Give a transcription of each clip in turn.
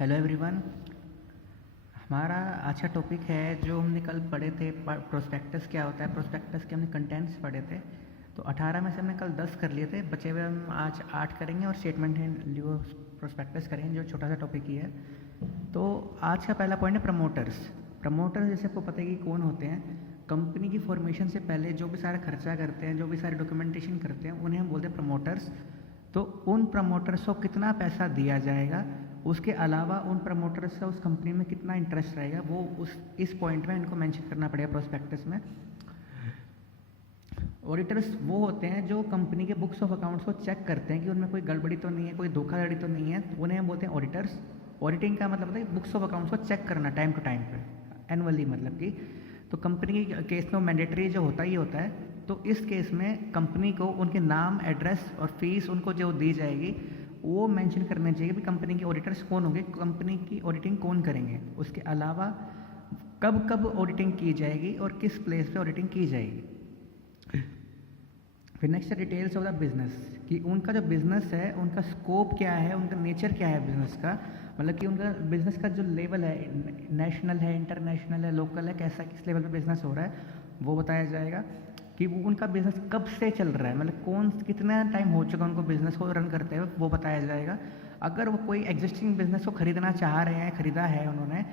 Hello everyone. हमारा आज का टॉपिक है जो हमने कल पढ़े थे। प्रोस्पेक्टस क्या होता है, प्रोस्पेक्टस के हमने कंटेंट्स पढ़े थे। तो 18 में से हमने कल 10 कर लिए थे, बचे हुए हम आज 8 करेंगे और स्टेटमेंट इन प्रोस्पेक्टस करेंगे जो छोटा सा टॉपिक ही है। तो आज का पहला पॉइंट है प्रमोटर्स। प्रमोटर्स जैसे आपको पता है कि कौन होते हैं। कंपनी की फॉर्मेशन से पहले जो भी सारा खर्चा करते हैं, जो भी सारे डॉक्यूमेंटेशन करते हैं, उन्हें हम बोलते हैं प्रमोटर्स। तो उन प्रमोटर्स को कितना पैसा दिया जाएगा, उसके अलावा उन प्रमोटर्स का उस कंपनी में कितना इंटरेस्ट रहेगा, वो इस पॉइंट में इनको मेंशन करना पड़ेगा प्रोस्पेक्टस में। ऑडिटर्स वो होते हैं जो कंपनी के बुक्स ऑफ अकाउंट्स को चेक करते हैं कि उनमें कोई गड़बड़ी तो नहीं है, कोई धोखाधड़ी तो नहीं है, तो उन्हें हम बोलते हैं ऑडिटर्स। ऑडिटिंग का मतलब होता है बुक्स ऑफ अकाउंट्स को चेक करना टाइम टू टाइम पे, एनुअली मतलब कि। तो कंपनी के केस में मैंडेटरी जो होता ही होता है। तो इस केस में कंपनी को उनके नाम, एड्रेस और फीस उनको जो दी जाएगी वो मेंशन करना चाहिए कि कंपनी के ऑडिटर्स कौन होंगे, कंपनी की ऑडिटिंग कौन करेंगे, उसके अलावा कब कब ऑडिटिंग की जाएगी और किस प्लेस पे ऑडिटिंग की जाएगी। फिर next details of the business, कि उनका जो बिजनेस है उनका स्कोप क्या है, उनका नेचर क्या है बिजनेस का, मतलब कि उनका बिजनेस का जो लेवल है, नेशनल है, इंटरनेशनल है, लोकल है, कैसा किस लेवल पे बिजनेस हो रहा है वो बताया जाएगा। कि वो उनका बिजनेस कब से चल रहा है, मतलब कितना टाइम हो चुका उनको बिजनेस को रन करते हुए वो बताया जाएगा। अगर वो कोई एग्जिस्टिंग बिजनेस को खरीदना चाह रहे हैं, खरीदा है उन्होंने,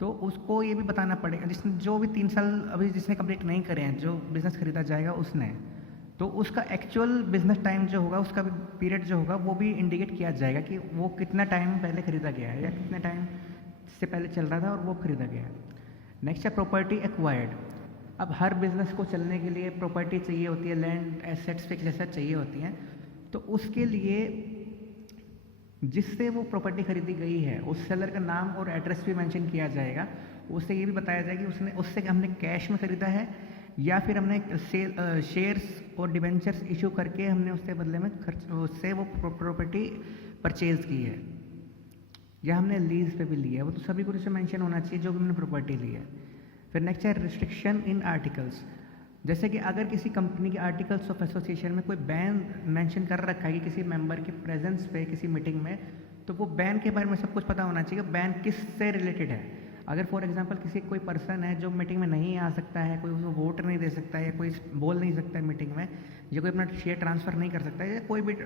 तो उसको ये भी बताना पड़ेगा, जिसने जो भी 3 साल अभी जिसने कंप्लीट नहीं करे हैं, जो बिज़नेस खरीदा जाएगा उसने, तो उसका एक्चुअल बिजनेस टाइम जो होगा, उसका भी पीरियड जो होगा वो भी इंडिकेट किया जाएगा कि वो कितना टाइम पहले खरीदा गया है या कितने टाइम से पहले चल रहा था और वो खरीदा गया है। नेक्स्ट है प्रॉपर्टी एक्वायर्ड। अब हर बिजनेस को चलने के लिए प्रॉपर्टी चाहिए होती है, लैंड, एसेट्स, फिक्स एसेट चाहिए होती हैं। तो उसके लिए जिससे वो प्रॉपर्टी खरीदी गई है उस सेलर का नाम और एड्रेस भी मेंशन किया जाएगा। उससे ये भी बताया जाएगा कि उससे हमने कैश में खरीदा है या फिर हमने शेयर्स और डिबेंचर्स इशू करके हमने उसके बदले में उससे वो प्रॉपर्टी परचेज की है, या हमने लीज पे भी लिया है। वो तो सभी कुछ इसमें मेंशन होना चाहिए जो भी हमने प्रॉपर्टी ली है। फिर नेक्स्ट है रिस्ट्रिक्शन इन आर्टिकल्स। जैसे कि अगर किसी कंपनी के आर्टिकल्स ऑफ एसोसिएशन में कोई बैन मेंशन कर रखा है कि किसी मेंबर के प्रेजेंस पे किसी मीटिंग में, तो वो बैन के बारे में सब कुछ पता होना चाहिए, बैन किससे रिलेटेड है। अगर फॉर एग्जांपल किसी कोई पर्सन है जो मीटिंग में नहीं आ सकता है, कोई उसको वोट नहीं दे सकता है, या कोई बोल नहीं सकता है मीटिंग में, या कोई अपना शेयर ट्रांसफ़र नहीं कर सकता है, या कोई भी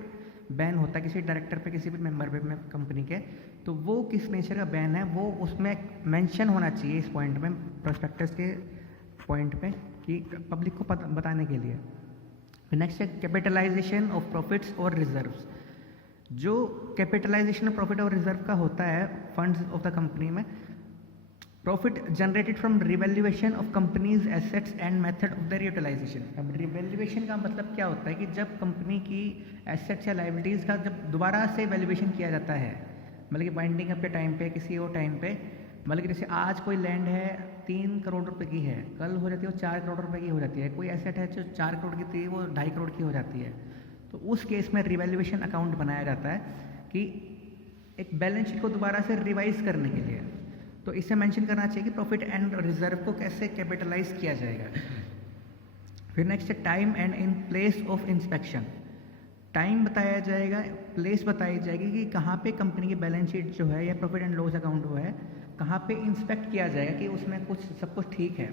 बैन होता है किसी डायरेक्टर पे, किसी भी मेंबर पे कंपनी के, तो वो किस नेचर का बैन है वो उसमें मेंशन होना चाहिए इस पॉइंट में, प्रोस्पेक्टस के पॉइंट पे, कि पब्लिक को बताने के लिए। नेक्स्ट है कैपिटलाइजेशन ऑफ प्रॉफिट्स और रिजर्व्स। जो कैपिटलाइजेशन ऑफ प्रॉफिट और रिजर्व का होता है फंड्स ऑफ द कंपनी में, profit generated from revaluation of company's assets and method of their utilization. अब रिवैल्यूएशन का मतलब क्या होता है कि जब कंपनी की एसेट्स या लाइबिलिटीज़ का जब दोबारा से वैल्यूएशन किया जाता है, मतलब कि बाइंडिंग अप के टाइम पे, किसी और टाइम पे, मतलब कि जैसे आज कोई लैंड है 3 करोड़ रुपए की है, कल हो जाती है वो 4 करोड़ रुपए की हो जाती है। कोई एसेट है जो 4 करोड़ की थी वो 2.5 करोड़ की हो जाती है। तो उस केस में रिवैल्यूएशन अकाउंट बनाया जाता है कि एक बैलेंस शीट को दोबारा से रिवाइज करने के लिए। तो इसे मेंशन करना चाहिए कि प्रॉफिट एंड रिजर्व को कैसे कैपिटलाइज किया जाएगा। फिर नेक्स्ट है time and in place of inspection. Time बताया जाएगा, प्लेस बताई जाएगी कि कहाँ पे कंपनी की बैलेंस शीट जो है या प्रॉफिट एंड लॉस अकाउंट जो है कहाँ पे इंस्पेक्ट किया जाएगा कि उसमें कुछ सब कुछ ठीक है।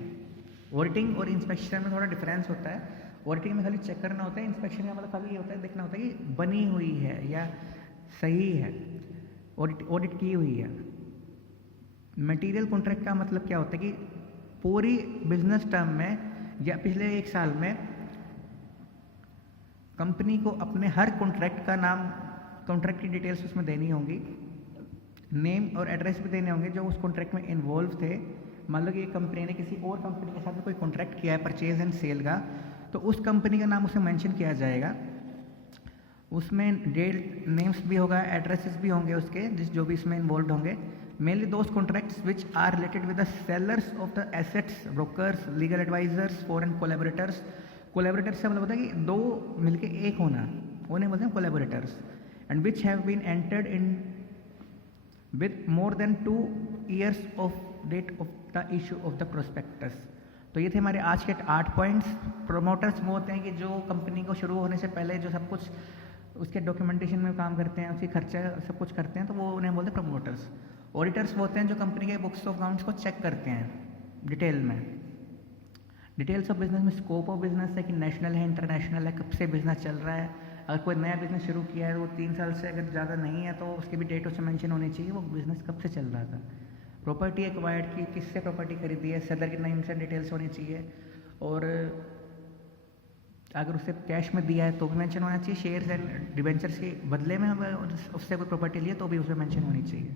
ऑडिटिंग और इंस्पेक्शन में थोड़ा डिफरेंस होता है। ऑडिटिंग में खाली चेक करना होता है, इंस्पेक्शन का मतलब खाली ये होता है देखना होता है कि बनी हुई है या सही है, ऑडिट की हुई है। मटेरियल कॉन्ट्रैक्ट का मतलब क्या होता है कि पूरी बिजनेस टर्म में या पिछले 1 साल में कंपनी को अपने हर कॉन्ट्रैक्ट का नाम, कॉन्ट्रैक्ट की डिटेल्स उसमें देनी होंगी, नेम और एड्रेस भी देने होंगे जो उस कॉन्ट्रैक्ट में इन्वॉल्व थे। मान लो कि एक कंपनी ने किसी और कंपनी के साथ में कोई कॉन्ट्रैक्ट किया है परचेज एंड सेल का, तो उस कंपनी का नाम उसमें मेंशन किया जाएगा। उसमें डेट नेम्स भी होगा, एड्रेसेस भी होंगे उसके, जो भी इसमें इन्वॉल्व होंगे। Mainly those contracts which are related with the sellers of the assets, brokers, legal advisors, foreign collaborators. Collaborators से मतलब होता है कि 2 मिलके एक होना, उन्हें बोलते हैं collaborators. And which have been entered in with more than 2 years of date of the issue of the prospectus. तो ये थे हमारे आज के 8 पॉइंट्स। प्रोमोटर्स वो होते हैं कि जो कंपनी को शुरू होने से पहले जो सब कुछ उसके डॉक्यूमेंटेशन में काम करते हैं, उसकी खर्चा सब कुछ करते हैं, तो वो उन्हें बोलते हैं प्रमोटर्स। ऑडिटर्स वो होते हैं जो कंपनी के बुक्स ऑफ अकाउंट्स को चेक करते हैं डिटेल में। डिटेल्स ऑफ बिजनेस में स्कोप ऑफ बिजनेस है कि नेशनल है, इंटरनेशनल है, कब से बिजनेस चल रहा है। अगर कोई नया बिजनेस शुरू किया है वो 3 साल से अगर ज़्यादा नहीं है तो उसकी भी डेट उसमें मेंशन होनी चाहिए, वो बिजनेस कब से चल रहा था। प्रॉपर्टी एक्वायर्ड की, किससे प्रॉपर्टी खरीदी है, सेलर के नेम से डिटेल्स होनी चाहिए। और अगर उसे कैश में दिया है तो भी मेंशन होना चाहिए। शेयर्स एंड डिबेंचर्स के बदले में उससे कोई प्रॉपर्टी ली है तो भी उसमें मेंशन होनी चाहिए।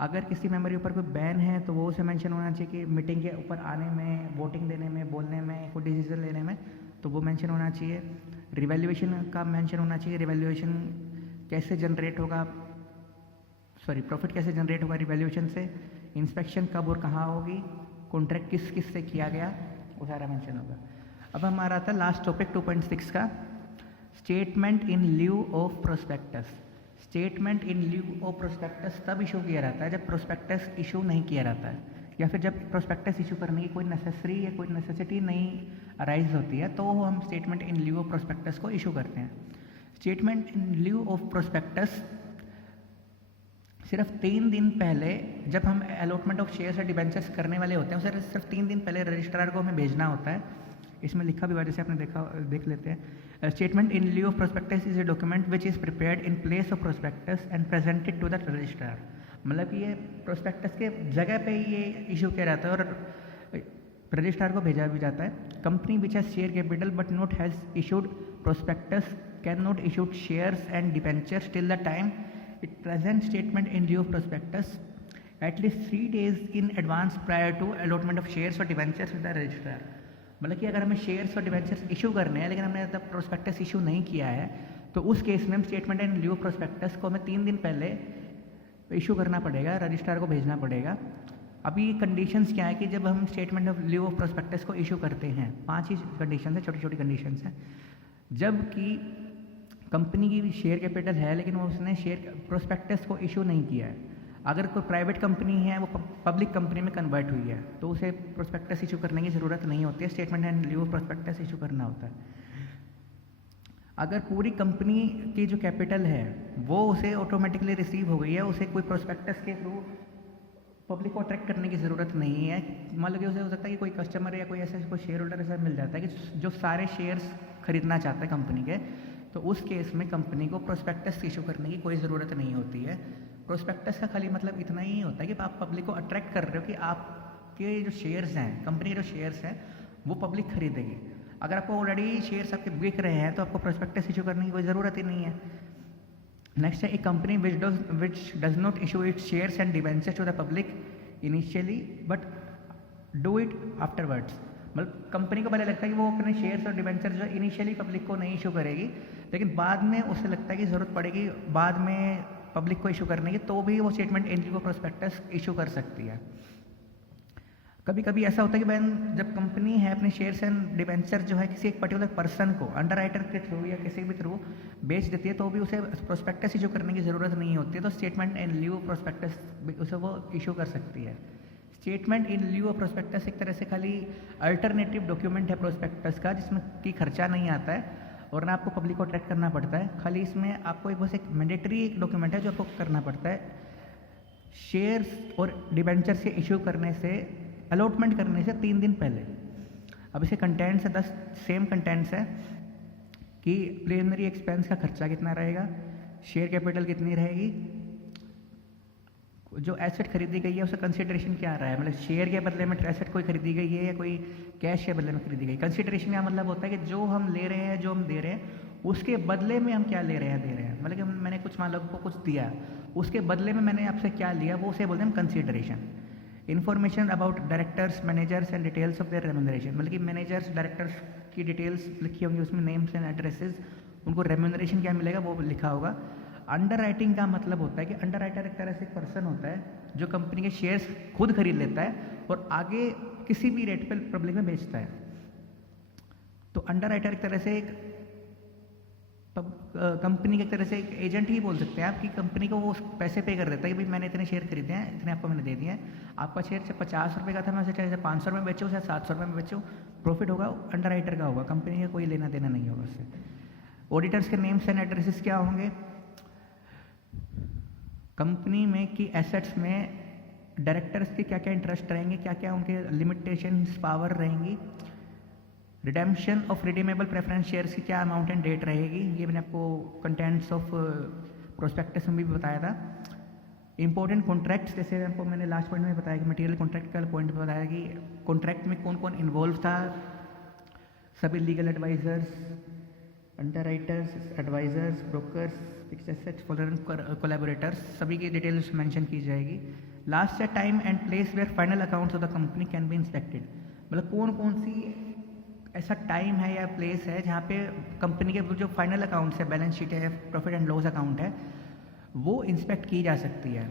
अगर किसी मेंबर के ऊपर कोई बैन है तो वो उसे मेंशन होना चाहिए कि मीटिंग के ऊपर आने में, वोटिंग देने में, बोलने में, कोई डिसीजन लेने में, तो वो मेंशन होना चाहिए। रिवैल्यूएशन का मेंशन होना चाहिए। रिवैल्यूएशन कैसे जनरेट होगा, प्रॉफिट कैसे जनरेट होगा रिवैल्यूएशन से। इंस्पेक्शन कब और कहाँ होगी, कॉन्ट्रैक्ट किस किस से किया गया, वो सारा मेंशन होगा। अब हमारा आता है लास्ट टॉपिक 2.6 का, statement in lieu of prospectus. Statement in lieu of prospectus तब इशू किया जाता है जब प्रोस्पेक्टस इशू नहीं किया जाता है, या फिर जब प्रोस्पेक्टस इशू करने की कोई नेसेसरी या कोई नेसेसिटी नहीं अराइज होती है तो हम statement in lieu of prospectus को इशू करते हैं। Statement in lieu of prospectus सिर्फ 3 दिन पहले, जब हम अलॉटमेंट ऑफ शेयर्स और डिबेंचर्स करने वाले होते हैं उसे सिर्फ 3 दिन पहले रजिस्ट्रार को हमें भेजना होता है। इसमें लिखा भी हुआ, जैसे आपने देख लेते हैं। Statement in lieu of prospectus is a document which is prepared in place of prospectus and presented to the registrar. मतलब कि ये प्रोस्पेक्टस के जगह पे ये इशू किया जाता है और रजिस्ट्रार को भेजा भी जाता है। Company which has share capital but not has issued prospectus can not issued shares and debentures till the time it present statement in lieu of prospectus at least 3 days in advance prior to allotment of shares और debentures with the registrar. मतलब कि अगर हमें shares और debentures issue करने हैं लेकिन हमने तब प्रोस्पेक्टस इशू नहीं किया है तो उस केस में हम statement in lieu of prospectus को हमें 3 दिन पहले इशू करना पड़ेगा, रजिस्ट्रार को भेजना पड़ेगा। अभी कंडीशंस क्या है कि जब हम स्टेटमेंट ऑफ ल्यू ऑफ प्रोस्पेक्टस को इशू करते हैं, 5 ही कंडीशन है, छोटी छोटी कंडीशंस हैं। जबकि कंपनी की शेयर कैपिटल है लेकिन वो उसने शेयर प्रोस्पेक्टस को इशू नहीं किया है। अगर कोई प्राइवेट कंपनी है वो पब्लिक कंपनी में कन्वर्ट हुई है तो उसे प्रोस्पेक्टस इशू करने की ज़रूरत नहीं होती है, statement and ल्यू of prospectus issue करना होता है। अगर पूरी कंपनी की जो कैपिटल है वो उसे ऑटोमेटिकली रिसीव हो गई है, उसे कोई प्रोस्पेक्टस के थ्रू पब्लिक को अट्रैक्ट करने की ज़रूरत नहीं है। मान लो कि उसे हो सकता है कि कोई कस्टमर या कोई ऐसा कोई शेयर होल्डर ऐसा मिल जाता है कि जो सारे शेयर्स खरीदना चाहता है कंपनी के, तो उस केस में कंपनी को प्रोस्पेक्टस इशू करने की कोई ज़रूरत नहीं होती है। प्रोस्पेक्टस का खाली मतलब इतना ही होता है कि आप पब्लिक को अट्रैक्ट कर रहे हो कि आपके जो शेयर्स हैं, कंपनी के जो शेयर्स हैं वो पब्लिक खरीदेगी। अगर आपको ऑलरेडी शेयर्स आपके बिक रहे हैं तो आपको प्रोस्पेक्टस इशू करने की कोई ज़रूरत ही नहीं है। नेक्स्ट है a company which does not issue it shares and debentures to the public initially but do it afterwards. मतलब कंपनी को पहले लगता है कि वो अपने शेयर्स और डिबेंचर जो इनिशियली पब्लिक को नहीं इशू करेगी, लेकिन बाद में उसे लगता है कि ज़रूरत पड़ेगी बाद में पब्लिक को इशू करने की, तो भी वो statement in lieu of prospectus issue कर सकती है। कभी कभी ऐसा होता है कि जब कंपनी है अपने शेयर्स एंड डिबेंचर जो है किसी एक पर्टिकुलर पर्सन को अंडरराइटर के थ्रू या किसी भी थ्रू बेच देती है तो भी उसे प्रोस्पेक्टस इशू करने की ज़रूरत नहीं होती है, तो statement in lieu of prospectus उसे वो इशू कर सकती है। Statement in lieu of prospectus एक तरह से खाली अल्टरनेटिव डॉक्यूमेंट है प्रोस्पेक्टस का, जिसमें की खर्चा नहीं आता है और ना आपको पब्लिक को अट्रैक्ट करना पड़ता है। खाली इसमें आपको बस एक मैंडेटरी एक डॉक्यूमेंट है जो आपको करना पड़ता है शेयर्स और डिबेंचर्स के इशू करने से, अलॉटमेंट करने से 3 दिन पहले। अब इसे कंटेंट्स है 10 सेम कंटेंट्स है कि प्रिलिमिनरी एक्सपेंस का खर्चा कितना रहेगा, शेयर कैपिटल कितनी रहेगी, जो एसेट खरीदी गई है उसका कंसिडरेशन क्या रहा है, मतलब शेयर के बदले में एसेट कोई खरीदी गई है या कोई कैश के बदले में खरीदी गई। कंसिडरेशन का मतलब होता है कि जो हम ले रहे हैं, जो हम दे रहे हैं उसके बदले में हम क्या ले रहे हैं, दे रहे हैं। मतलब कि मैंने कुछ मान लो को कुछ दिया, उसके बदले में मैंने आपसे क्या लिया, वो उसे बोलते हैं consideration. Information about directors, managers and details of their remuneration, मतलब कि मैनेजर्स डायरेक्टर्स की डिटेल्स लिखी होंगी उसमें, नेम्स एंड एड्रेसेस, उनको रेम्यूनरेशन क्या मिलेगा वो लिखा होगा। अंडर राइटिंग का मतलब होता है कि अंडर राइटर एक तरह से एक पर्सन होता है जो कंपनी के शेयर्स खुद खरीद लेता है और आगे किसी भी रेट पर पब्लिक में बेचता है। तो अंडर राइटर एक तरह से एक कंपनी के एक तरह से एक एजेंट ही बोल सकते हैं आप, कि कंपनी को वो पैसे पे कर देता है कि भाई मैंने इतने शेयर खरीदे हैं, इतने आपको मैंने दे दिए हैं, आपका शेयर से 50 रुपये का था, मैं उसे चाहे 500 रुपये में बेचूँ, चाहे 700 रुपये में बेचूँ, प्रॉफिट होगा अंडर राइटर का होगा, कंपनी का कोई लेना देना नहीं होगा उससे। ऑडिटर्स के नेम्स एंड एड्रेसेस क्या होंगे, कंपनी में की एसेट्स में डायरेक्टर्स के क्या क्या इंटरेस्ट रहेंगे, क्या क्या उनके लिमिटेशंस पावर रहेंगी, redemption of redeemable preference shares की क्या अमाउंट एंड डेट रहेगी, ये मैंने आपको कंटेंट्स ऑफ प्रोस्पेक्टस में भी बताया था। इंपॉर्टेंट कॉन्ट्रैक्ट्स, जैसे आपको मैंने लास्ट पॉइंट में बताया कि मटेरियल कॉन्ट्रैक्ट का पॉइंट बताया कि कॉन्ट्रैक्ट में कौन कौन इन्वॉल्व था, सभी legal advisors, underwriters, advisors, brokers, fixed assets, following collaborators, सभी की डिटेल्स मेंशन की जाएगी। लास्ट है time and place where final accounts of the company can be inspected, मतलब कौन कौन सी ऐसा टाइम है या प्लेस है जहाँ पे कंपनी के जो फाइनल अकाउंट्स है, बैलेंस शीट है, प्रॉफिट एंड लॉस अकाउंट है, वो इंस्पेक्ट की जा सकती है।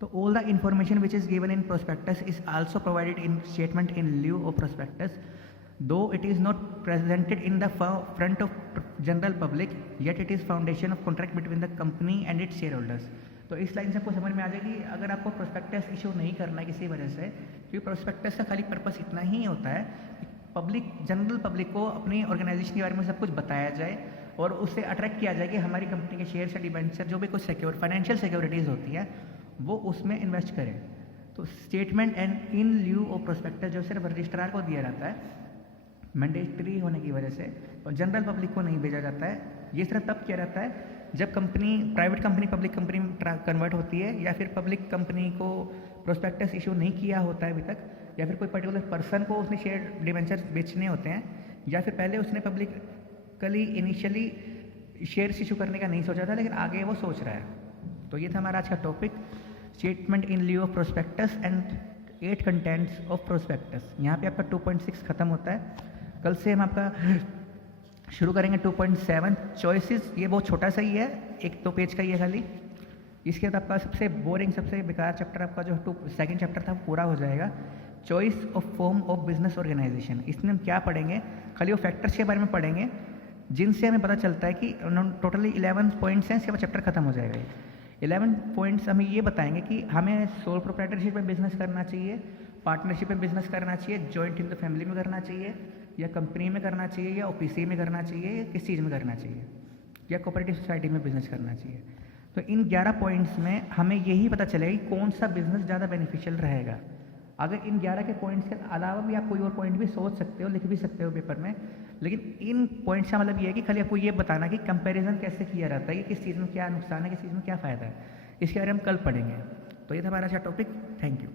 तो all the information which is given in prospectus is also provided in statement in lieu of prospectus, though it is not presented in the front of general public, yet it is foundation of contract between the company and its share holders. तो इस line से आपको समझ में आ जाएगी, अगर आपको prospectus issue नहीं करना है किसी वजह से, क्योंकि प्रोस्पेक्टस का खाली पर्पस इतना ही होता है कि पब्लिक, जनरल पब्लिक को अपनी ऑर्गेनाइजेशन के बारे में सब कुछ बताया जाए और उससे अट्रैक्ट किया जाए कि हमारी कंपनी के शेयर या डिबेंचर जो भी कुछ सिक्योर फाइनेंशियल सिक्योरिटीज़ होती है वो उसमें इन्वेस्ट करें। तो statement and in lieu of prospectus जो सिर्फ रजिस्ट्रार को दिया जाता है मैंडेटरी होने की वजह से, और जनरल पब्लिक को नहीं भेजा जाता है। ये सिर्फ तब किया जाता है जब company, private company public company में कन्वर्ट होती है, या फिर पब्लिक कंपनी को प्रोस्पेक्टस इशू नहीं किया होता है अभी तक, या फिर कोई पर्टिकुलर पर्सन को उसने शेयर डिबेंचर बेचने होते हैं, या फिर पहले उसने पब्लिकली इनिशियली शेयर्स इशू करने का नहीं सोचा था लेकिन आगे वो सोच रहा है। तो ये था हमारा आज का topic, statement in lieu of prospectus and 8 contents of prospectus. यहाँ पे आपका 2.6 खत्म होता है। कल से हम आपका शुरू करेंगे 2.7 चॉइसेस। ये बहुत छोटा सा ही है, 1-2 पेज का ही है खाली। इसके बाद आपका सबसे बोरिंग, सबसे बेकार चैप्टर आपका जो सेकंड चैप्टर था वो पूरा हो जाएगा, choice of form of business organization. इसमें हम क्या पढ़ेंगे, खाली वो फैक्टर्स के बारे में पढ़ेंगे जिनसे हमें पता चलता है कि टोटली 11 पॉइंट्स हैं, इसके बाद चैप्टर खत्म हो जाएगा। ये 11 पॉइंट्स हमें ये बताएंगे कि हमें सोल प्रोप्राइटरशिप में बिजनेस करना चाहिए, पार्टनरशिप में बिजनेस करना चाहिए, जॉइंट इन द फैमिली में करना चाहिए, या कंपनी में करना चाहिए, या ओपीसी में करना चाहिए, या किस चीज़ में करना चाहिए, या कोऑपरेटिव सोसाइटी में बिजनेस करना चाहिए। तो इन 11 पॉइंट्स में हमें यही पता चलेगा कि कौन सा बिजनेस ज़्यादा बेनिफिशियल रहेगा। अगर इन 11 के पॉइंट्स के अलावा भी आप कोई और पॉइंट भी सोच सकते हो, लिख भी सकते हो पेपर में, लेकिन इन पॉइंट्स का मतलब ये है कि खाली आपको ये बताना कि कंपैरिजन कैसे किया जाता है, कि किस चीज़ में क्या नुकसान है, किस चीज़ में क्या फ़ायदा है, इसके बारे में हम कल पढ़ेंगे। तो ये था हमारा अच्छा टॉपिक। Thank you.